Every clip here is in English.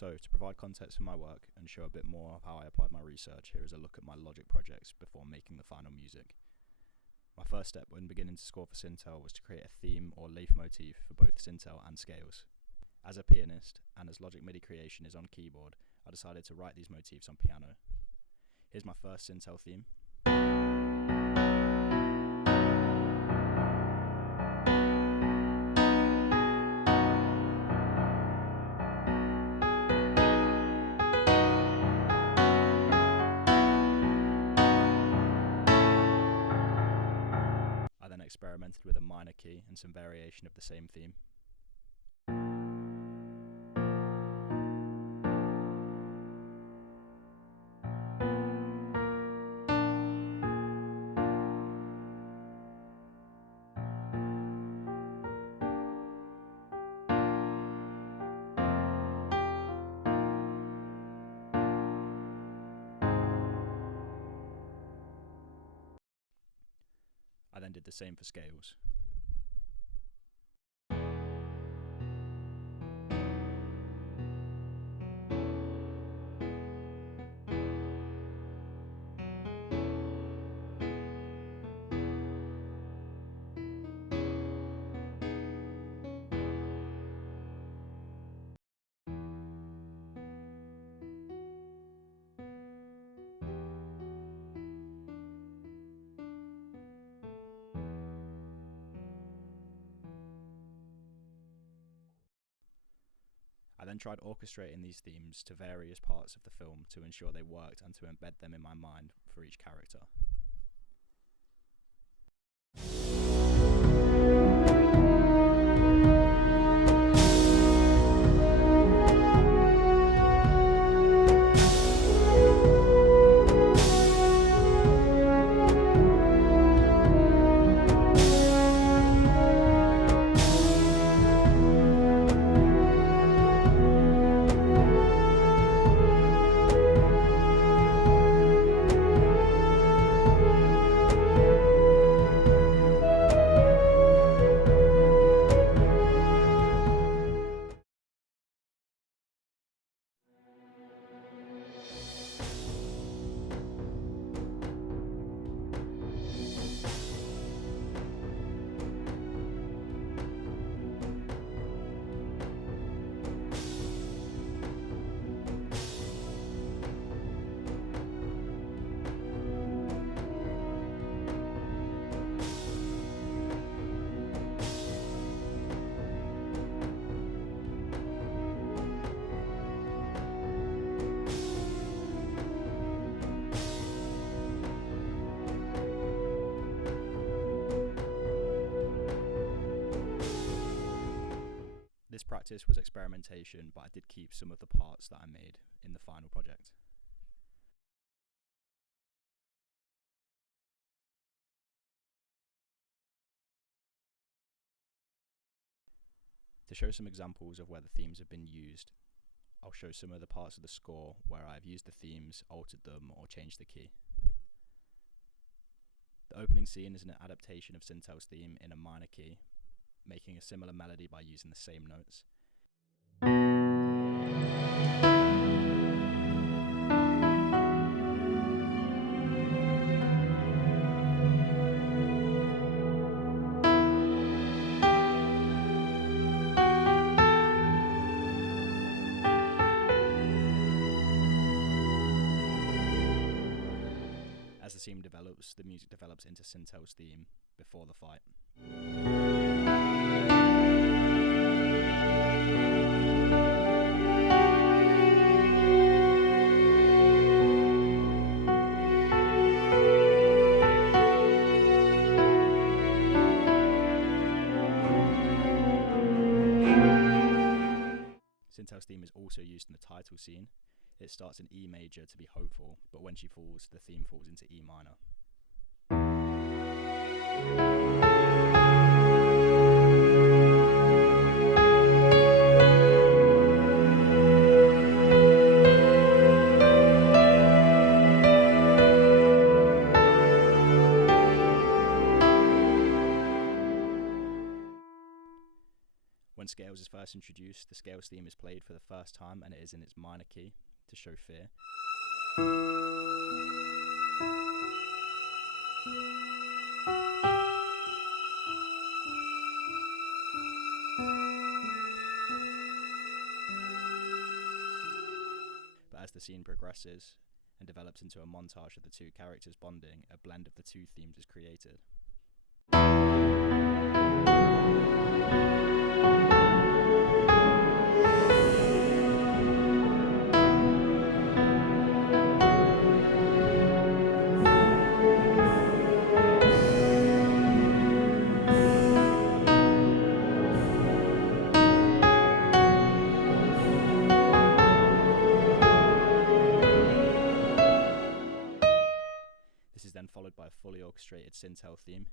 So, to provide context for my work and show a bit more of how I applied my research, here is a look at my Logic projects before making the final music. My first step when beginning to score for sintel was to create a theme or leitmotif for both sintel and scales. As a pianist, and as Logic MIDI creation is on keyboard, I decided to write these motifs on piano. Here's my first sintel theme. I then experimented with a minor key and some variation of the same theme. I then did the same for scales. I then tried orchestrating these themes to various parts of the film to ensure they worked and to embed them in my mind for each character. This practice was experimentation, but I did keep some of the parts that I made in the final project. To show some examples of where the themes have been used, I'll show some of the parts of the score where I've used the themes, altered them, or changed the key. The opening scene is an adaptation of Sintel's theme in a minor key, making a similar melody by using the same notes. As the scene develops, the music develops into Sintel's theme before the fight. Sintel's theme is also used in the title scene. It starts in E major to be hopeful, but when she falls, the theme falls into E minor. When Scales is first introduced, the Scales theme is played for the first time and it is in its minor key to show fear. But as the scene progresses and develops into a montage of the two characters bonding, a blend of the two themes is created. This is then followed by a fully orchestrated sintel theme.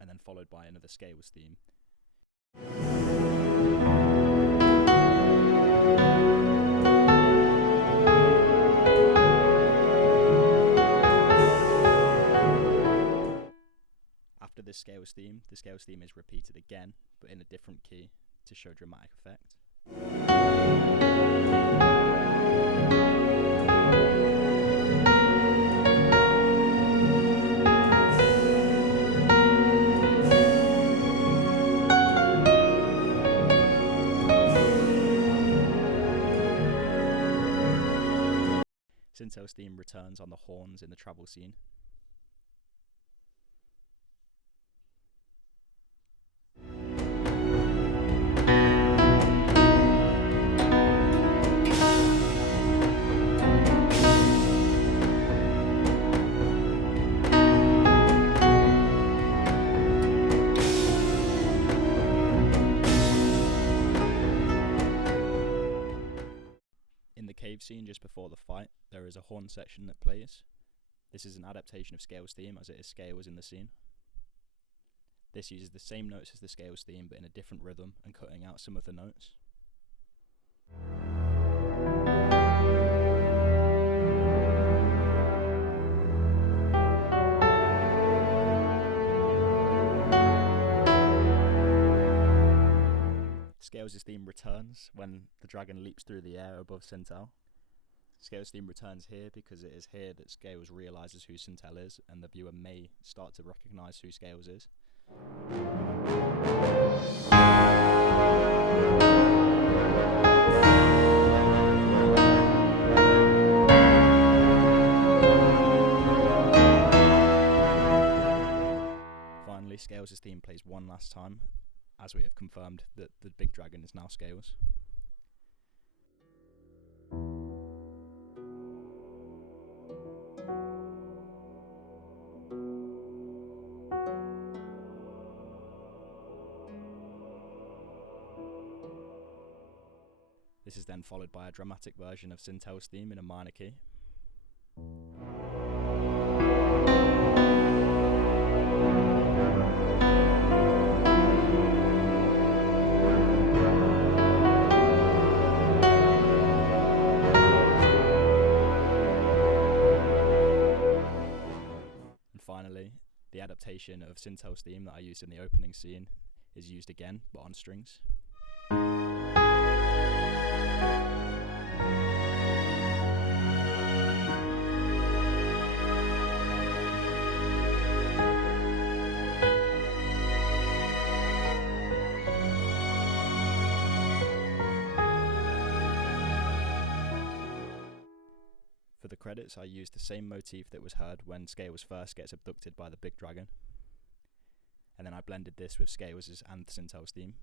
And then followed by another Scales theme. After this Scales theme, the Scales theme is repeated again, but in a different key to show dramatic effect. Sintel's theme returns on the horns in the travel scene. In the cave scene just before the fight, there is a horn section that plays. This is an adaptation of Scales' theme as it is Scales in the scene. This uses the same notes as the Scales theme but in a different rhythm and cutting out some of the notes. Scales' theme returns when the dragon leaps through the air above Sintel. Scales' theme returns here because it is here that Scales realises who Sintel is and the viewer may start to recognise who Scales is. Finally, Scales' theme plays one last time, as we have confirmed that the big dragon is now Scales. This is then followed by a dramatic version of Sintel's theme in a minor key. And finally, the adaptation of Sintel's theme that I used in the opening scene is used again, but on strings. For the credits, I used the same motif that was heard when Scales first gets abducted by the big dragon. And then I blended this with Scales' and Sintel's theme.